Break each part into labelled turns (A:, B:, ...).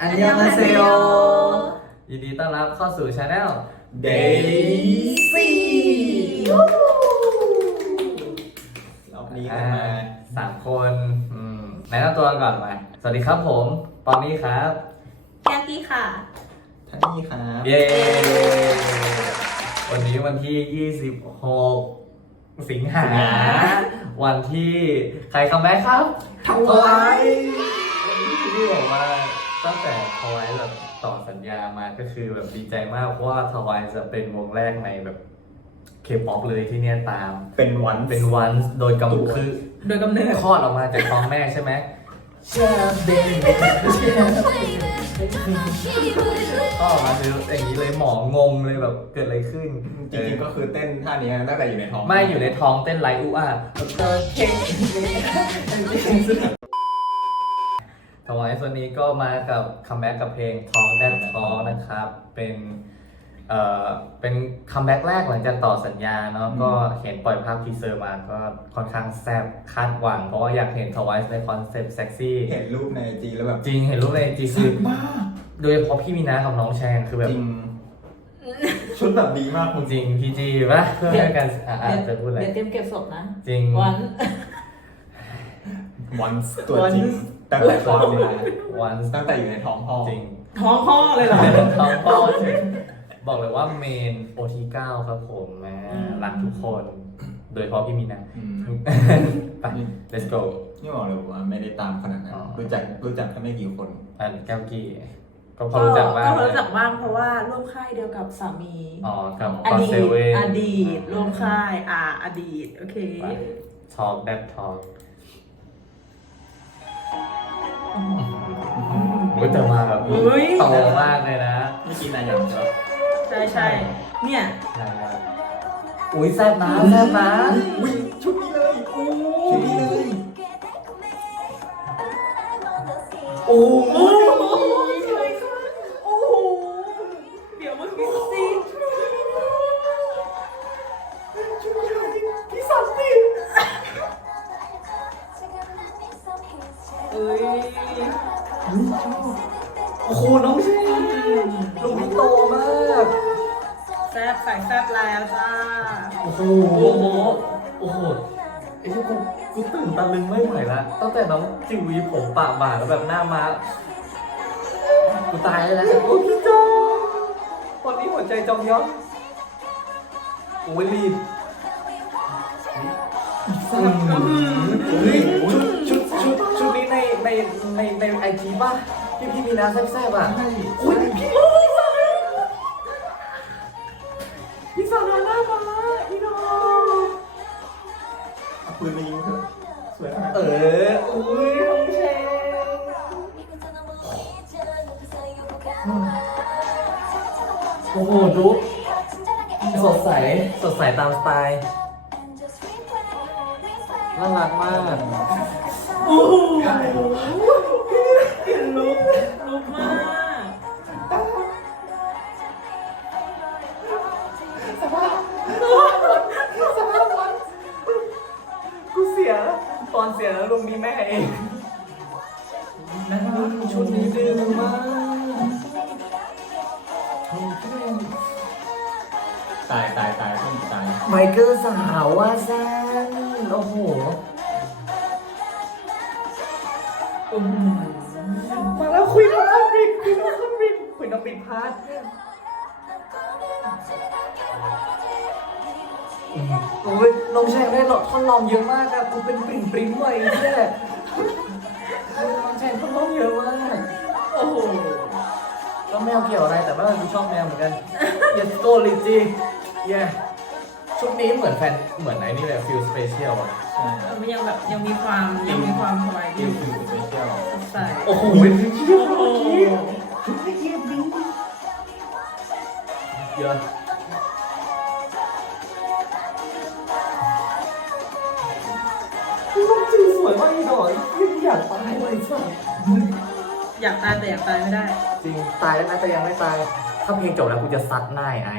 A: อันยองอาเซโยยินดีต้อนรับเข้าสู่ช anel
B: Daisy รอบนี้กันมา
A: สามคนอืมแนะนำตัวกันก่อนไหมสวัสดีครับผมปอนนี่ครับ
C: แคนตี้ค่ะ
B: ท่านนี้ครับ
A: เย้ วันนี้วันที่ 26 สิงหา วันที่ใครคัมแบ็คครับ
B: ทวาย
A: ที่บอกว่า ตั้งแต่ทวายแบบต่อสัญญามาก็คือแบบดีใจมากเพราะว่าทวายจะเป็นวงแรกในแบบเคป๊อปเลยที่เนี่ยตาม
B: เป็นวัน
A: เป็นวันโดย
B: ตัว
A: กำคือ
C: โดยกำเนิด
A: คลอดออกมาจากท้องแม่ใช่ไหมคลอดออกมาคืออย่างนี้เลยหมองงเลยแบบเกิดอะไรขึ้น
B: จริงๆก็คือเต้นท่านี้ตั้งแต่อยู่ในท้อง
A: ไม่อยู่ในท้องเต้นไลอูอะ ทวายส่วนนี้ก็มากับคัมแบ็กกับเพลงท้องแดนท้องนะครับ เป็นเอ่อเป็นคัมแบ็กแรกหลังจากต่อสัญญาเนาะก็เห็นปล่อยภาพทีเซอร์มาก็ค่อนข้างแซ่บคาดหวัง เพราะว่าอยากเห็นทวายในคอนเซปต์เซ็กซี่
B: เห็นรูปในจีแล้วแบบ
A: จริงเห็นรูปในจีคือโดยเฉพาะพี่มีนากับน้องแชงคือแบบ
B: จริงชุดแบบดีมากคุณ
A: จริงพีจีป่ะเพื่อให้กันอะอะจะพูดอะไร
C: เดี๋ยวเตรียมเก็บศพนะ
A: จริง
C: วัน
B: วันตัวจริง ตั้งแต่ท้องมา
A: วัน
B: ตั้งแต่อยู่ในท้องพ่อ
A: จริง
C: ท้องพ่อเลยเหรอ
A: ท้องพ่อจริงบอกเลยว่าเมนโอทีเก้าครับผมแม่
C: อืม
A: รักทุกคน โดยเฉพาะพี่มีนา
B: อืม
A: ไป let's go
B: นี่บอกเลยว่าไม่ได้ตามขนาดนั้น
A: อ๋อ
B: รู้จักรู้จักแค่ไม่กี่คน
A: อันแก้วกี้ก็พอรู้จักบ้าง
C: ก็พอรู้จักบ้างเพราะว่าร่วมค่ายเดียวกับสามี
A: อ๋อกับ
C: อ
A: คอน
C: ดี
A: เซ
C: ต
A: เว่น
C: อดีตร่วมค่ายอ่าอดีตโอเค
A: ทอ l k that talk โอ้ยแต่มาแบบ
C: อุ๊ย
A: โตมากเลยนะ
B: ไม่กินอะไรอย่างใช่ปะ
C: ใช่ใช่เนี่ย
A: อุ้ยแซ่บนะแซ่บนะ
B: อุ้ยชุดนี้เลยชุดนี้เลย
A: โอ้โห
C: แซ่บใส่แซ่บแล้วจ้า
A: โอ้โห โอ้โหไอ้ที่กูกูตื่นตะลึงไม่ไหวละตั้งแต่น้องจิวีผมปะบ่าแล้วแบบหน้ามา กูตายแล้วโอ้พี่โจตอนนี้หัวใจจองย้อนโอ้ยรีบอืมเฮ้ยชุดชุดชุดชุดนี้ในในในในไอจีป่ะที่พี่มีนาแซ่บๆอะอุ้ยพี่ พี่สาวหน้ามาอีน้อง
B: เอาปืนมายิงเถอะสวยมาก
A: เออ อุ้ยน้องเชงโอ้โหดูสดใส สดใสตามสไตล์น่ารักมาก
C: โอ้โหเปลี่ยนลุกลุกมาก
A: ล้วลุงนี่แม่เองชุดนี้ดื้อมาก
B: ตายตายตายต้นตาย
A: ไมเคิลสาวว่าแซนโอ้โหมาแล้วคุยน้องคอนบิกคุยน้องคอนบิกคุยน้องบิกพาร์ท โอ้ยน้องแชงได้หลอดท่อนลองเยอะมากอะกูเป็นปริ้งปริ้งไว้แน่น้องแชงท่อนลองเยอะมาก
C: โอ้โห
A: ก็แมวเกี่ยวอะไรแต่ว่ากูชอบแมวเหมือนกัน Yes go ลิจีเย้ชุดนี้เหมือนแฟนเหมือนไหนนี่เลยฟิลสเปเชียลอะ
B: ใช่
C: มันยังแบบยังมีความยังมีความสบาย
B: กิ
C: ดี
B: วฟิวสเปเชียล
C: สดใส
A: โอ้โหเป็นเชี่ยว
C: โอ้
A: เมื่อ
C: โห
A: กี้ชุดเกียบดีเยอะ น้องจือสวยมากอีดอยยังอยากตายเลยสัส
C: อยากตายแต่อยากตายไม่ได้
A: จริงตายแล้วนะแต่ยังไม่ตาย ถ้าเพลงจบแล้วกูจะซัดหน้าไอ้ไอ้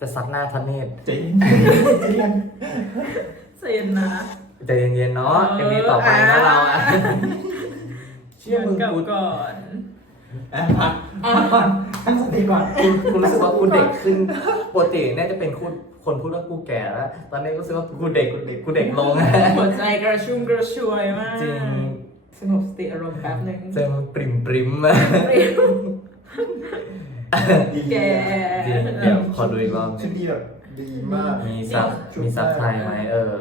A: จะซัดหน้าทันเนต
B: จริง
C: เซนนะ
A: ใจเย็นๆเนาะ
C: เออ
A: ยังมีต่อไปนะเราอะ
C: เชื่อมึงกับก่อน
B: อะพักพักก่อนตั้งสติก่อน
A: กูกูรู้สึกว่ากูเด็กขึ้นปกติน่าจะเป็นคน คนพูดว่ากูแก่แล้ว ตอนนี้รู้สึกว่ากูเด็กกูเด็กกูเด็กลง
C: หัวใจกระชุ่มกระชวยมาก
A: จริง
C: สงบสติอารมณ์แป๊บหนึง
A: เจอมันปริมปริม
B: ดี
C: แก
A: จริงเดี๋ยวขอดูอีกรอบ
B: ชุดดีแบบ ดีมาก
A: มีซับมีซับไทยไหมเออ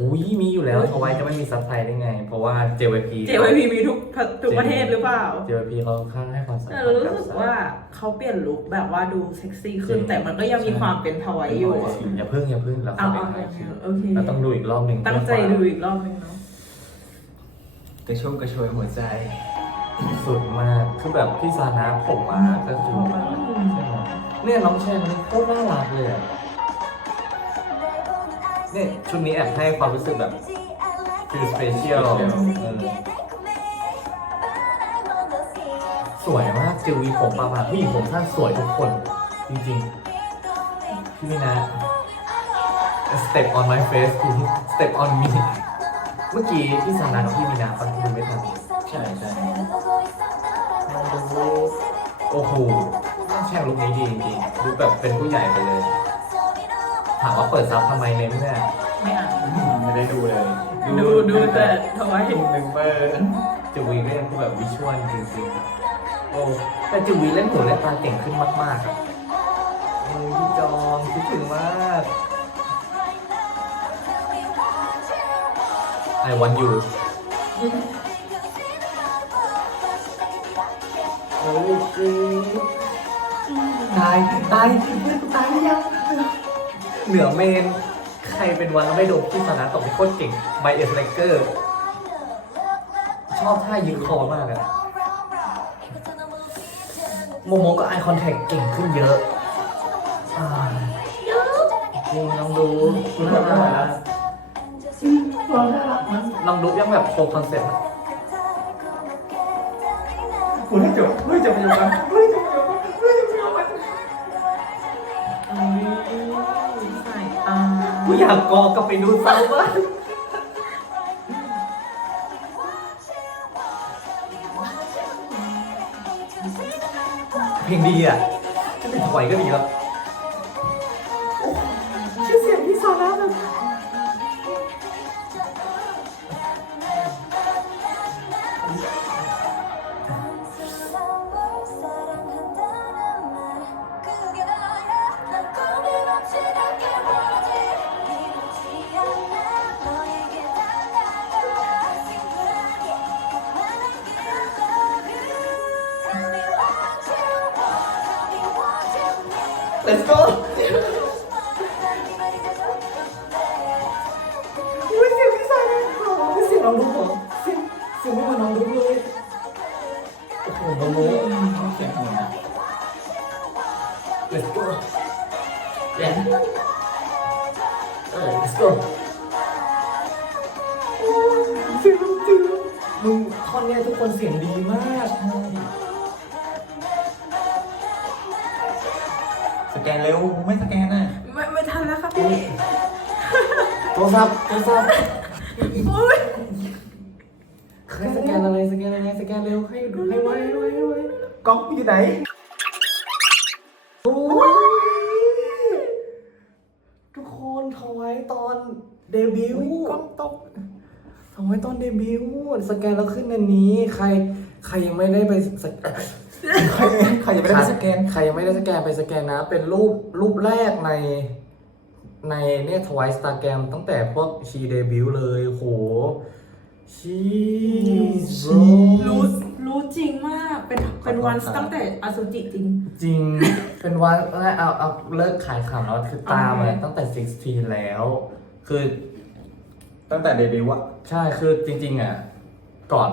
A: อุ้ยมีอยู่แล้วเอาไว้จะไม่มีซับไทยได้ไง เพราะว่า JYP
C: เจวพีมีทุกประทุกประเทศหรือเปล่า
A: JYP เขาค่อนข้างให้ความสำคัญ
C: แต่เรารู้สึกว่าเขาเปลี่ยนลุคแบบว่าดูเซ็กซี่ขึ้น แต่มันก็ยังมีความเป็นทวายอยู่อะ
A: อย่าเพิ่งอย่าเพิ่งเรา
C: เอา
A: เข้าไป
C: เอา
A: หาคิว
C: โอเค
A: เราต้องดูอีกรอบหนึ่ง
C: ตั้งใจดูอีกรอบนึงเนาะ
B: กระชุ่มกระชวยหัวใจ
A: สุดมากคือแบบพี่ซานะผมมาก็คือเนี่ยน้องแช่มันโคตรน่ารักเลยอะ เนี่ยชุดนี้แอบให้ความรู้สึกแบบฟิลสเปเชียลสวยมากจิวีผมปามาผู้หญิงผมสั้นสวยทุกคน จริงๆพี่นี่นะ step on my face step on me เมื่อกี้พี่สานากับพี่มีนาฟังดูไม่ทัน
B: ใช่ใช่
A: โอ้โหแช่งลุคนี้ดีจริงๆดูแบบเป็นผู้ใหญ่ไปเลย ถามว่าเปิดซับทำไมในเมื่อ
C: ไม่อ่าน
B: ไม่ได้ดูเลย
C: ดูดูแต่ทวาย
B: หนึ่งหนึ่งเบอร์
A: จูวีก็ยังคือแบบวิชวลจริงๆโอ้แต่จูวีเล่นหูเล่นตาเก่งขึ้นมากๆอะโอ้ยพี่จอมคิดถึงมาก I want you โอ้ยจริงตายตายตายหรือยัง เหนือเมน ใครเป็นวันแล้วไม่โดนพี่สนะตกไปโคตรเก่งไบเอสเลกเกอร์ ชอบท่ายืนคอมากอะโมโมก็ไอคอนแทคเก่งขึ้นเยอะจริงลองดูน่ารักลองดูยังแบบโคคอนเซ็ปต์อะ
B: คุณให้จบเฮ้ยจะไปยู่กันเฮ้ยจะไปอยู่กันเฮ้ยจะไปอยู่กัน
C: อืมสายตา
A: กูอยากกอกลับไปดูซ้ำว่าเพลงดีอะจะเป็นถอยก็ดีครับ โอ้โหโมโม
B: เสียงเหมือนนะ
A: Let's go. Yeah. Alright, let's go. เสียงจริงมึงท่อนเนี้ยทุกคนเสียงดีมาก
B: สแกนเร็วไม่สแกนอะ
C: ไม่ไม่ทันแล้วครับพี่
A: โทรศัพท์โทรศัพท์
C: อุ้ย
A: ให้สแกนอะไรสแกนอะไรสแกนเร็วให้ดูให้ไวให้ไวให้ไว
B: กล้องอยู่ไหน
A: โอ้ยทุกคนทำไว้ตอนเดบิวต์
B: กล้องตก
A: ทำไว้ตอนเดบิวต์สแกนแล้วขึ้นอันนี้ ใคร ใครยังไม่ได้ไปสแกน
B: ใครใครจะไม่ได้ไปสแกน
A: ใครยังไม่ได้สแกนไปสแกนนะ เป็นรูปรูปแรกในในเนี่ยทวายสตาแกรมตั้งแต่พวกชีเดบิวต์เลยโห ชีโรู้
C: รู้จริงมาก เป็นเป็นวันตั้งแต่อสุจิจริง
A: จริง เป็นวันเอาเอาเลิกขายขำแล้วคือตามมา
C: โอเค
A: ตั้งแต่ 16 แล้ว คือ
B: ตั้งแต่เดบิวต์อะ
A: ใช่คือจริง ๆ อะ ก่อน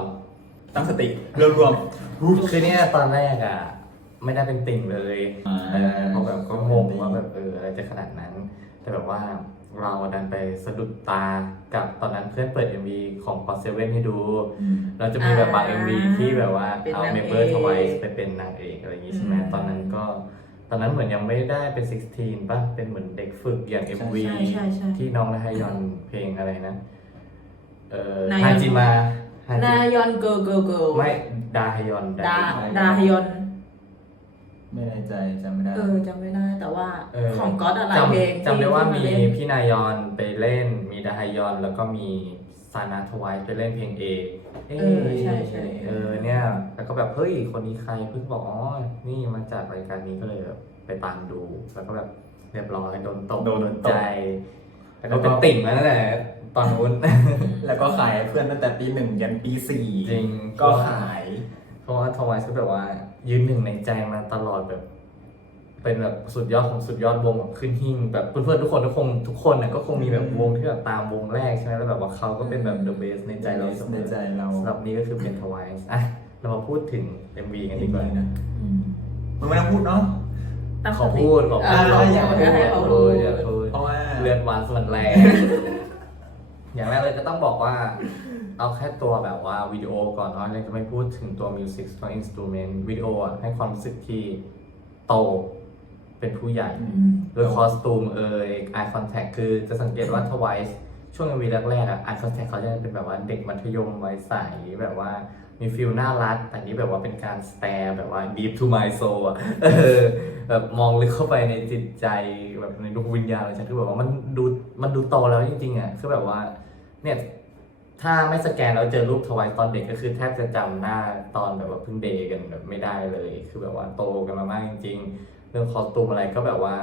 B: ตั้งสติรวมรวม
A: คือเนี่ยตอนแรกอะ ไม่ได้เป็นติ่งเลย
B: อ่า
A: เออเพราะแบบก็งงว่าแบบเอออะไรจะขนาดนั้น แต่แบบว่า เราดันไปสะดุดตากับตอนนั้นเพื่อนเปิด MV ของปอเซเว่นให้ดู เราจะมีแบบบาง
C: อ่า
A: MV ที่แบบว่า
C: เป็น
A: เอา
C: นาง
A: เมมเบอร์
C: เอก
A: ทวายไปเป็นนางเอกอะไรอย่างงี้ใช่ไหม
C: อืม
A: ตอนนั้นก็ตอนนั้นเหมือนยังไม่ได้เป็น 16ป่ะ เป็นเหมือนเด็กฝึกอย่าง MV
C: ใช่ใช่ใช่
A: ที่น้องนาฮายอนเพลงอะไรนะ เอ่อ
C: นา
A: ฮาย
C: อน
A: จิมาฮฮาจิ
C: นายอนเกิร์ลเกิร์ลเกิร์ล
A: ไม่ ดาฮยอน
C: ดา ดาฮยอน
B: ไม่แน่ใจจำไม่ได้
C: เออจำไม่ได้แต่ว่า
A: เออ
C: ของก๊อตอะหลายเพลง
A: จำจำได้ว่ามี
C: ที่เล่น
A: พี่นายอนไปเล่น มีดาฮยอน แล้วก็มีซานาทวายไปเล่นเพลงเอ
C: เออใช่ใช่
A: เออเนี่ย แล้วก็แบบเฮ้ยคนนี้ใครเพิ่งบอกอ๋อนี่มาจากรายการนี้ก็เลยแบบไปตามดู แล้วก็แบบเรียบร้อยโดนตก
B: โดนตก
A: ใจแล้วก็เป็นติ่งมาตั้งแต่ตอนนู้น
B: แล้วก็ขายให้เพื่อนตั้งแต่ปีหนึ่งยันปีสี่
A: จริง
B: ก็ขาย
A: เพราะว่าทวายก็แบบว่า ยืนหนึ่งในใจมาตลอดแบบ เป็นแบบสุดยอดของสุดยอดวงแบบขึ้นหิ่งแบบเพื่อนๆทุกคนทุกคนทุกคนน่ะก็คงมีแบบวงที่แบบตามวงแรกใช่ไหมแล้วแบบว่าเขาก็เป็นแบบ the best ในใจเราเสม
B: ใน
A: อ
B: ใจเรา
A: สำหรับนี้ก็คือเป็นทวายอะเรามาพูดถึง MV กันดีกว่า
B: นะ
C: อืม
B: มันไม่ต้องพูดเนาะ
C: ตั้ง
A: ขอ
C: สติ
A: พูดขอพูด
C: เออ
B: อยาก
C: อยากให้เขา
A: เอ
C: พู
A: อ
C: ด
A: อยากพูด
B: เพราะว่า
A: เลือดหวานส่วนแรง อย่างแรกเลยก็ต้องบอกว่า เอาแค่ตัวแบบว่าวิดีโอก่อนเนาะเราจะไม่พูดถึงตัวมิวสิกตัวอินสตูเมนต์วิดีโออะให้ความรู้สึกที่โตเป็นผู้ใหญ่
C: อืม
A: โดยคอสตูมเอ่ย eye contact คือจะสังเกตว่าทวายช่วงวีแรกๆอะ eye contact เขาจะเป็นแบบว่าเด็กมัธยมวัยใสแบบว่ามีฟิลน่ารักแต่นี้แบบว่าเป็นการ stare แบบว่า deep to my soul อะเออแบบมองลึกเข้าไปในจิตใจแบบในดวงวิญญาณเลยฉันคือแบบว่ามันดูมันดูโตแล้วจริงๆอะคือแบบว่าเนี่ย ถ้าไม่สแกนแล้วเจอรูปทวายตอนเด็กก็คือแทบจะจำหน้าตอนแบบว่าเพิ่งเดย์กันแบบไม่ได้เลย คือแบบว่าโตกันมามากจริง ๆ เรื่องคอสตูมอะไรก็แบบว่า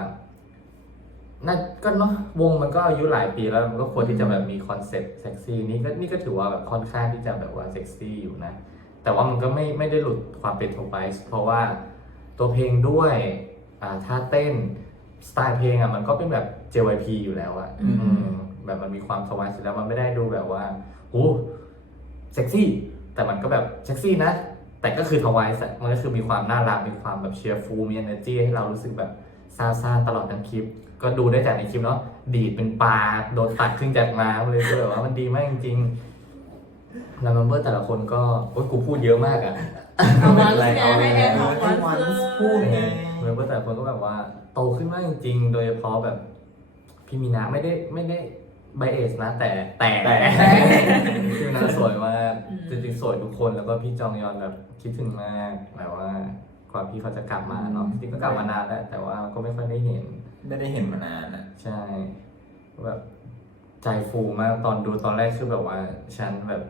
A: น่าก็เนาะวงมันก็อายุหลายปีแล้วมันก็ควรที่จะแบบมีคอนเซ็ปต์เซ็กซี่นี่ก็นี่ก็ถือว่าแบบค่อนข้างที่จะแบบว่าเซ็กซี่อยู่นะ แต่ว่ามันก็ไม่ไม่ได้หลุดความเป็นทวายเพราะว่าตัวเพลงด้วยอ่าท่าเต้นสไตล์เพลงอะมันก็เป็นแบบ JYP อยู่แล้วอะ
C: อืม
A: อืม แบบมันมีความทวายเสร็จแล้วมันไม่ได้ดูแบบว่าโอ้เซ็กซี่ แต่มันก็แบบเซ็กซี่นะ แต่ก็คือทวายมันก็คือมีความน่ารัก มีความแบบเชียร์ฟูมี energy ให้เรารู้สึกแบบซาซาตลอดทั้งคลิป ก็ดูได้จากในคลิปเนาะดีดเป็นปลาโดนตัดขึ้นจากน้ำเลยคือแบบว่ามันดีมากจริงๆแล้วเมมเบอร์แต่ละคนก็โอ๊ยกูพูดเยอะมากอะ
C: เอาวัน
B: อะไร
C: ไง
B: เอา
C: ให้
B: ไง
C: แอนเอาวัน
B: วัน
C: เลย
B: พูดไง
A: เมมเบอร์แต่ละคนก็แบบว่าโตขึ้นมากจริงๆ โดยเฉพาะแบบพี่มีนาไม่ได้ไม่ได้ ไบเอสนะแต่แต่
B: แต่
A: พี่มีนาสวยมากจริงๆสวยทุกคนแล้วก็พี่จองยอนแบบคิดถึงมากแบบว่ากว่าพี่เขาจะกลับมาเนาะจริงๆก็กลับมานานแล้วแต่ว่าก็ไม่ค่อยได้เห็น
B: ไม่ได้เห็นมานานอะ
A: ใช่แบบใจฟูมากตอนดูตอนแรกคือแบบว่า ฉันแบบ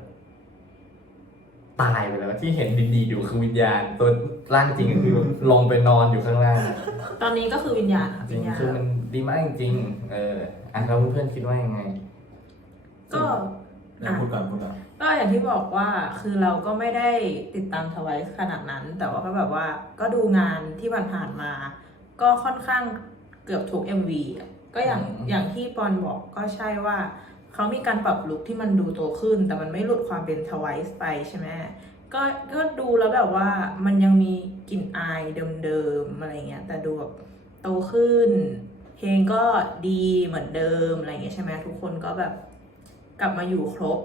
A: ตายไปแล้วที่เห็นดีๆอยู่คือวิญญาณ ตัวร่างจริงก็คือลงไปนอนอยู่ข้างล่าง
C: ตอนนี้ก็คือวิญญาณค่ะ
A: จริ
C: วิ
A: ง
C: ญญาณ
A: คือมัน ดีมากจริงๆเอออะแล้วเพื่อนๆคิดว่ายังไง
C: ก็
B: แล้วพูดก่อนพูดก่อน
C: ก็อย่างที่บอกว่าคือเราก็ไม่ได้ติดตามทวายขนาดนั้น แต่ว่าก็แบบว่าก็ดูงานที่ผ่านๆมา ก็ค่อนข้างเกือบทุก MV อะก็อย่าง
B: อืม
C: อย่างที่ปอนบอกก็ใช่ว่า เขามีการปรับลุคที่มันดูโตขึ้น แต่มันไม่หลุดความเป็นทวายไปใช่ไหมก็ก็ดูแล้วแบบว่ามันยังมีกลิ่นอายเดิมๆอะไรเงี้ยแต่ดูแบบโตขึ้น เพลงก็ดีเหมือนเดิมอะไรเงี้ยใช่ไหมทุกคนก็แบบกลับมาอยู่ครบ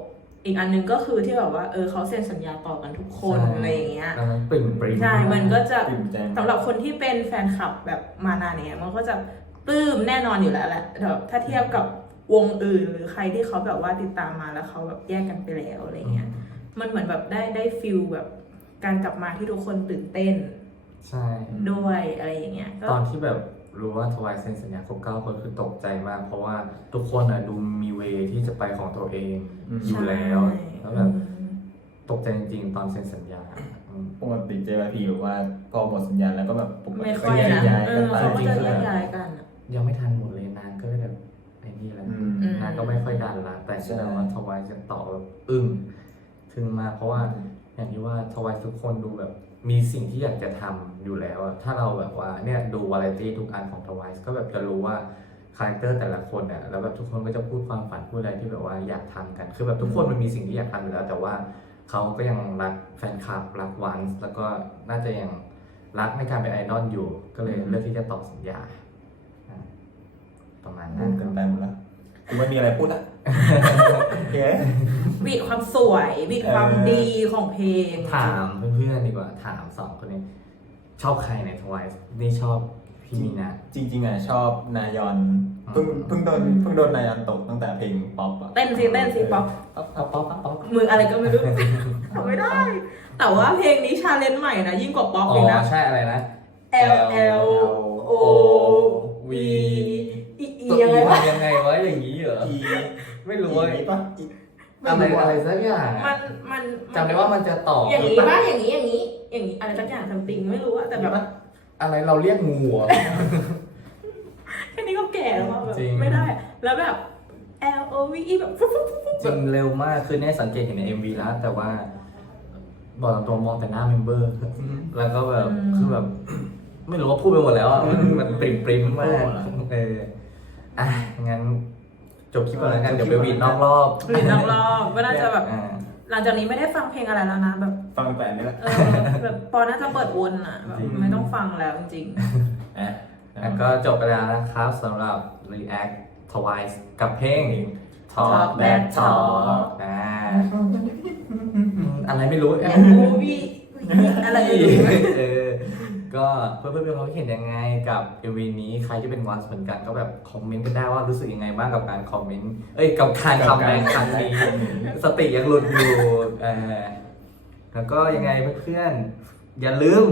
C: อีกอันหนึงก็คือที่แบบว่าเออเขาเซ็นสัญญาต่อกันทุกคน
A: ใช่
C: อะไรอย่างเงี้ย
A: ตอนนั้นปริ่มปริ่ม
C: ใช่มันก็จะ
B: ตื่นใจมาก
C: สำหรับคนที่เป็นแฟนคลับแบบมานานเนี้ยมันก็จะปลื้มแน่นอนอยู่แล้วแหละแต่แบบถ้าเทียบกับวงอื่นหรือใครที่เขาแบบว่าติดตามมาแล้วเขาแบบแยกกันไปแล้วอะไรเงี้ย มันเหมือนแบบได้ได้ฟิลแบบการกลับมาที่ทุกคนตื่นเต้น
A: ใช่
C: ด้วยอะไรอย่างเงี้ยก็
A: ตอนที่แบบ รู้ว่าทวายเซ็นสัญญาครบเก้าคนคือตกใจมาก เพราะว่าทุกคนอะดูมีเวที่จะไปของตัวเอง
B: อืม
A: อยู่แล้ว
C: ใช่
A: แล้วแบบ
C: อืม
A: ตกใจจริงๆตอนเซ็นสัญญาอืม
B: ปกติ JYP หรือว่าพอหมดสัญญาณแล้วก็แบบปกติ
C: ไม่
B: ก็
C: ค่อย
B: แยก
C: นะ
B: ย้าย
C: เอ
B: กัน
C: อ
B: ไป
C: เขาก็
A: จริง
C: จะ
A: ๆ
C: แยกย้ายกันอะ
A: ยังไม่ทันหมดเลยนานก็เลยแบบไอ้นี่แหละ
B: อืม
C: อืม
A: นางก็ไม่ค่อยดันละแต่เชื่อว่าทวายจะต่อแบบอึ้งถึงมากเพราะว่าอย่างที่ว่าทวายทุกคนดูแบบ มีสิ่งที่อยากจะทำอยู่แล้ว ถ้าเราแบบว่าเนี่ยดูวาไรตี้ทุกอันของทวายก็แบบจะรู้ว่าคาแรคเตอร์แต่ละคนเนี่ยแล้วแบบทุกคนก็จะพูดความฝันพูดอะไรที่แบบว่าอยากทำกัน คือแบบทุกคนมันมีสิ่งที่อยากทำอยู่แล้ว แต่ว่าเขาก็ยังรักแฟนคลับรักวันส์แล้วก็น่าจะยังรักในการเป็นไอดอลอยู่ ก็เลยเลือกที่จะต่อสัญญา ประมาณนั้
B: ด
A: น
B: กันไปหมดแล้วกูไม่มีอะไรพูดอะ เค
C: บีดความสวยบีดความ
B: เออ
C: ดีของเพลง
A: ถามเพื่อนๆดีกว่าถามสองคนนี้ ชอบใครในทวายนี่ชอบพี่มีนะ
B: จริง ๆอะชอบนายอนเพิ่ง
A: อืม
B: เพิ่งโดนเพิ่งโดนนายอนตกตั้งแต่เพลงป๊อปอะ
C: เต้นสิเต้นสิป๊อป
A: ป๊อปป๊อปป๊อปป๊อป
C: มืออะไรก็ไม่รู้ทำไม่ได้ แต่ว่าเพลงนี้ชาเลนจ์ใหม่นะยิ่งกว่าป๊อป
A: อ๋
C: อีก
A: อ
C: นะ
A: ใช่อะไรนะ
C: L L O V อีอี
A: ตัว
C: ยังไงวะ
A: ยังไงวะอย่างนี้เหรอ
B: อี
A: ไม่รู้
B: อี
A: ว่า
B: นี้ปะอี
A: อะไรอะไรสักอย่าง
C: มั
A: อะ
C: นมัน
A: จำได้ว่ามันจะต่อ
C: อย่างนี้ป่ะอย่างนี้อย่างนี้ อย่างนี้อะไรสักอย่างทำติงไม่รู้อะแต่แบบ
A: อะไรเราเรียกงูเหรอ
C: แค่นี้ก็แก่แล้วอะแบบ
A: จริง
C: ไม่ได้ แล้วแบบ L O V E แบบฟุ๊บฟุ๊บฟุ๊บฟุ๊บ
A: จริงเร็วมากคือเนี่ยสังเกตเห็นใน MV แล้วแต่ว่า บอกตามตรงมองแต่หน้าเมมเบอร์ แล้วก็แบบคือแบบ ไม่รู้ว่าพูดไปหมดแล้วอะมันมันปริมปริมมากเอออะงั้น จบคลิปก่อนแล้วกันเดี๋ยวไปวีดนอกรอบ
C: หรือนอกรอบก็น่าจะแบบ
A: อ่า
C: หลังจากนี้ไม่ได้ฟังเพลงอะไรแล้วนะแบบ
B: ฟังแต่นี่แหละ
C: เออแบบปอน่าจะเปิดวนอะแบบ
A: จริง
C: ไม่ต้องฟังแล้วจริง
B: อะ
A: แล้วก็จบไปแล้วนะครับสำหรับ React Twice กับเพลง Talk
C: Talk
A: That
C: That
A: Talk
C: Talk
A: อ่าอะไรไม่รู้
C: ๆ L O V E อะไรไม่รู้
A: เออ ก็เพื่อนๆมีความคิดเห็นยังไงกับ MV นี้ใครที่เป็นวันเหมือนกันก็แบบคอมเมนต์กันได้ว่ารู้สึกยังไงบ้างกับการคอมเมนต์เอ้ยกับการคอมเมนต์ครั้งนี้สติยังหลุดอยู่เออแล้วก็ยังไงเพื่อนๆอย่าลืม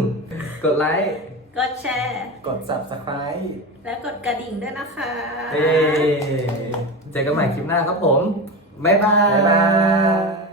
A: กดไลค์
C: กดแชร์
B: กด subscribe
C: และกดกระดิ่งด้วยนะคะ
A: เอ้เจอกันใหม่คลิปหน้าครับผม บ๊ายบาย
B: บ๊ายบาย